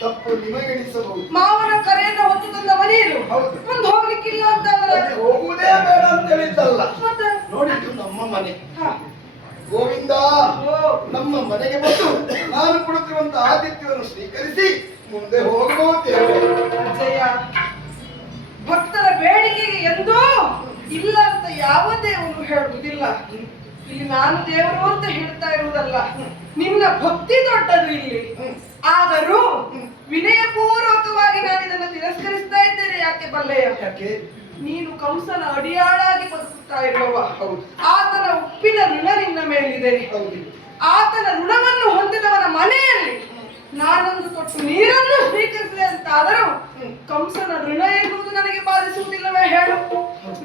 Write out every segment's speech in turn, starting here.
ತಪ್ಪು ನಿಮಗೆಣಿಸಬಹುದು ಮಾವನ ಕರೆಯನ್ನು ಹೊತ್ತು ತಂದ ನೀನು ಹೌದು. ಅಂತ ಹೇಳಿದ್ದಲ್ಲ ನೋಡಿ ಇದು ನಮ್ಮ ಮನೆ. ಗೋವಿಂದ ನಮ್ಮ ಮನೆಗೆ ಬಂದು ನಾನು ಕೊಡುತ್ತಿರುವಂತ ಆತಿಥ್ಯವನ್ನು ಸ್ವೀಕರಿಸಿ ಮುಂದೆ ಹೋಗುತ್ತೇವೆ ಜಯ ಭಕ್ತರ ಬೇಡಿಕೆಗೆ ಎಂದೂ ಇಲ್ಲ ಅಂತ ಯಾವ ದೇವರು ಹೇಳುವುದಿಲ್ಲ. ಇಲ್ಲಿ ನಾನು ದೇವರು ಅಂತ ಹೇಳ್ತಾ ಇರುವುದಲ್ಲ. ನಿನ್ನ ಭಕ್ತಿ ದೊಡ್ಡದು ಇಲ್ಲಿ. ಆದರೂ ಯಾಕೆ? ನೀನು ಕಂಸನ ಅಡಿಯಾಳಾಗಿ ಬದುಕುತ್ತಾ ಇರುವವ ಹೌದು. ಆತನ ಉಪ್ಪಿನ ಋಣ ನಿನ್ನ ಮೇಲಿದೆ ಹೌದು. ಆತನ ಋಣವನ್ನು ಹೊಂದಿದವನ ಮನೆಯಲ್ಲಿ ನಾನೊಂದು ಕೊಟ್ಟು ನೀರನ್ನು ಸ್ವೀಕರಿಸಿದೆ ಅಂತಾದರೂ ಕಂಸನ ಋಣ ಎನ್ನುವುದು ನನಗೆ ಬಾಧಿಸುವುದಿಲ್ಲವೇ ಹೇಳು.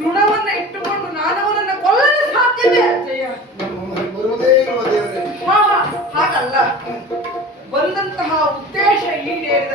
ಋಣವನ್ನ ಇಟ್ಟುಕೊಂಡು ನಾನವನನ್ನ ಕೊಲ್ಲಲು ಸಾಧ್ಯವೇ? ಅಜ್ಜಯ್ಯ ನಮ್ಮ ಮನೆ ಬರುವುದೇ ಹಾ, ಹಾ, ಹಾಗಲ್ಲ. ಬಂದಂತಹ ಉದ್ದೇಶ ಈಡೇರಿದ